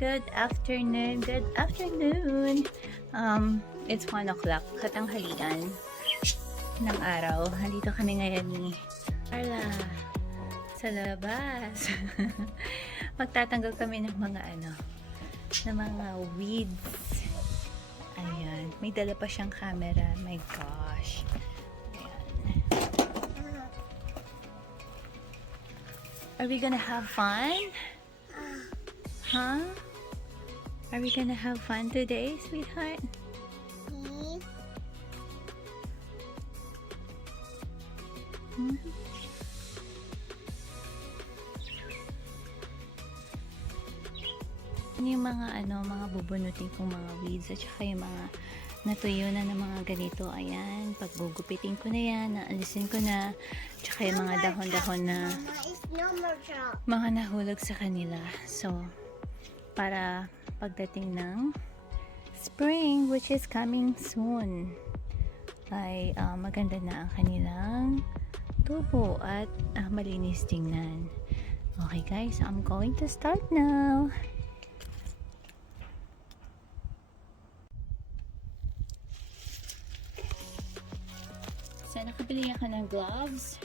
Good afternoon. Good afternoon. It's 1 o'clock. Katanghalian ng araw. Nandito kami ngayon ni Karla sa labas. Magtatanggal kami ng mga ng mga weeds. Ayan. May dala pa siyang camera. My gosh. Ayan. Are we gonna have fun? Huh? Are we gonna have fun today, sweetheart? Hmm? Yung mga bubunutin kong mga weeds at saka yung mga natuyo na ng mga ganito. Ayan, paggugupitin ko na yan, naalisin ko na. Tsaka yung mga dahon-dahon na mga nahulog sa kanila. So, para pagdating ng spring, which is coming soon, ay maganda na ang kanilang tubo at malinis tingnan. Okay guys, I'm going to start now. So, nakabili ako ng gloves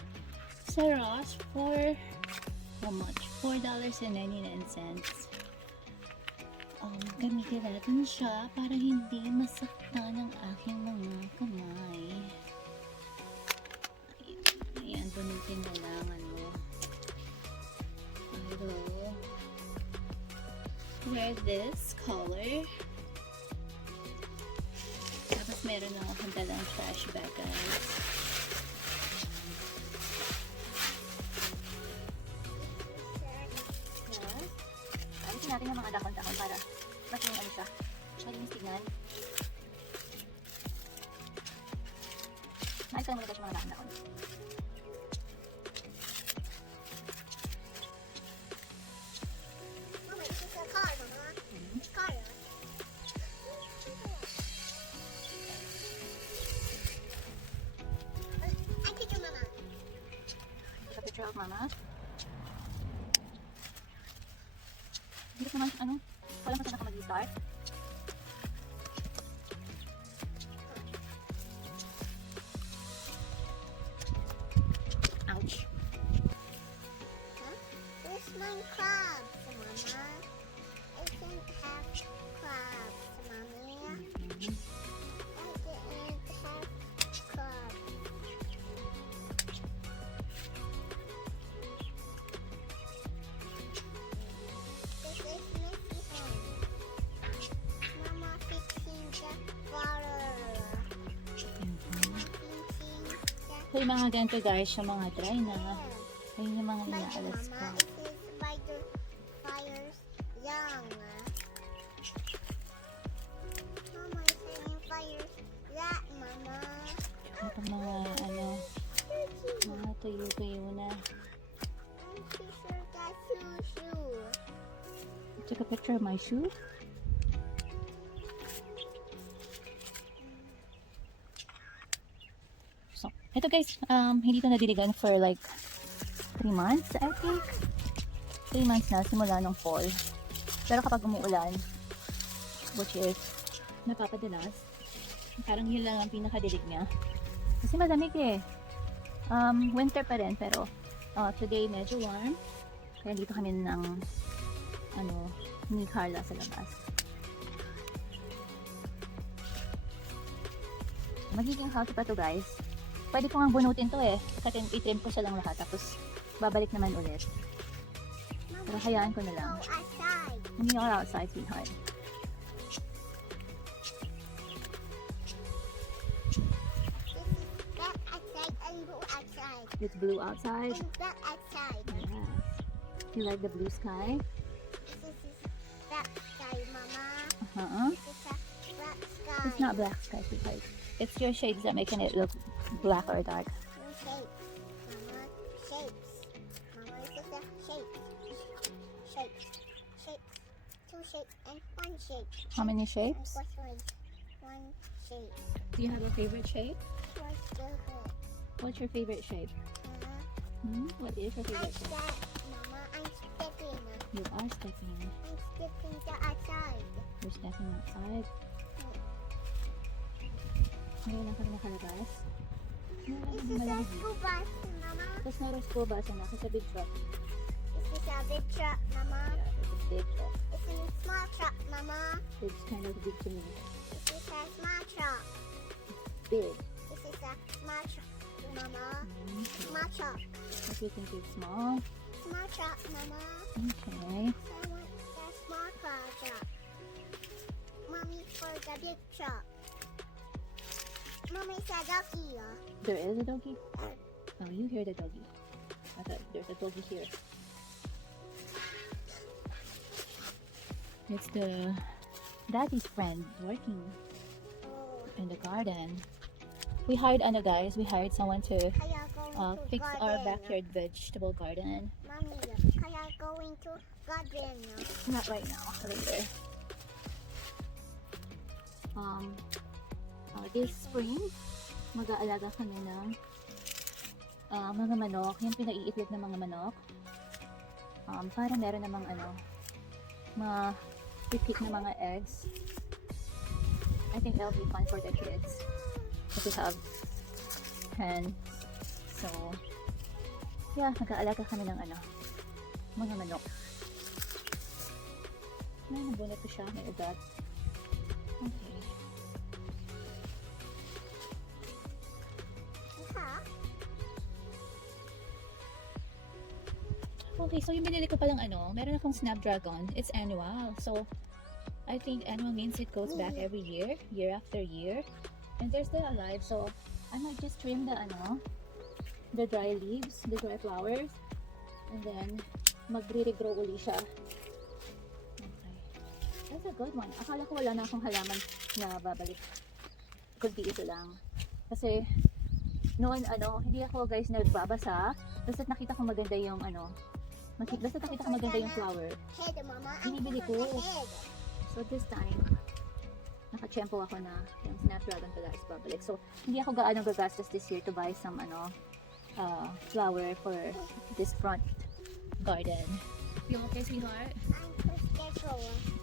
sa Ross for how much? $4.99. Gamitin natin siya para hindi masaktan ang aking mga kamay. Ayan, bunutin na lang I will wear this color. Tapos meron akong dalang trash bag, guys. Alisin natin yung mga dahon-dahon para mas yung siya. Malinis tignan. Maayos ka muna guys yung mga dahon-dahon. Mama, this is a car, Mama. Car. I picture Mama. Take a picture of Mama. Hindi ko naman, wala mo saan ka mag-start. Ouch. Huh? Where's my crabs, Mama? I can't have crabs, Mommy. I didn't have crabs. This is Missy Hen. Mama fixing the water. Mama fixing the So, yung mga ganito guys, yung mga dry na. Ayun yung mga inaalas ko. Mama, it is spider fires young. Mama, it's saying fires that, Mama. Ito mga tuyo-tuyo na. I'm sure that's Shoo. Take a picture of my shoe. So, ito guys, hindi ito nadiligan for like 3 months, I think. 3 months na, simula nung fall. Pero kapag umuulan, which is napapadalas, parang yun lang ang pinakadilig niya. Kasi malamig eh. Winter pa rin, pero today medyo warm. Kaya dito kami ng ni Karla sa labas. Magiging healthy pa to guys. Pwede ko nga bunutin to eh. Kasi itrim ko siya lang lahat. Tapos babalik naman ulit. Pero hayaan ko na lang. Go outside. Hindi ako outside, sweetheart. This is black outside and blue outside. It's blue outside. And black outside. Yes. You like the blue sky? This is black sky, Mama. Uh-huh. This is a black sky. It's not black sky, sweetheart. It's your shades that making it look black or dark. Two shapes, Mama. Shapes. Mama, this is a shape. Shapes. Shapes. Two shapes and one shape. How many And shapes? what's one shape? Do you have a favorite shape? What's the hood? What's your favorite shape? Mama. What is your favorite shape? Mama, I'm stepping. You are stepping. I'm stepping to outside. You're stepping outside. Ngayon lang kami nakalabas. This is a school bus, Mama. Tapos meron school bus na nasa big truck. This is a big truck, Mama. Yeah, it's a big truck. This is a small truck, Mama. It's kind of big to me. This is a small truck. Big. This is a small truck, Mama. Okay. Small truck. What do you think is small? Small truck, Mama. Okay. So I want the small car truck. Mommy for the big truck. Mommy's a doggy. There is a doggy? Oh, you hear the doggy. I thought there's a doggy here. It's the daddy's friend working Oh, in the garden. We hired guys, we hired someone to kaya going to fix our garden. backyard vegetable garden. Mommy, kaya going to garden. Not right now, later. This spring, mag-aalaga kami ng mga manok, yung pinaiitlog ng mga manok. Para meron namang ma-pick na mga eggs. I think that'll be fun for the kids. If we have hens. So, yeah, mag-aalaga kami ng mga manok. Ay, nabunot ko siya, may ugat. Okay. Okay, so yung binili ko palang meron akong Snapdragon. It's annual. So, I think annual means it goes back every year, year after year. And they're still alive. So, I might just trim the dry leaves, the dry flowers. And then, magre-regrow uli siya. Okay. That's a good one. Akala ko wala na akong halaman na babalik. Kundi ito lang. Kasi, noon hindi ako guys nagbabasa. Basta nakita ko maganda yung basta nakita ko maganda yung flower. Head, Mama. Binibili ko. Head. So this time, nakachempo ako na yung Snapdragon pala is babalik. So hindi ako gaano gagastos this year to buy some flower for this front garden. You okay, sweetheart? I'm so scared.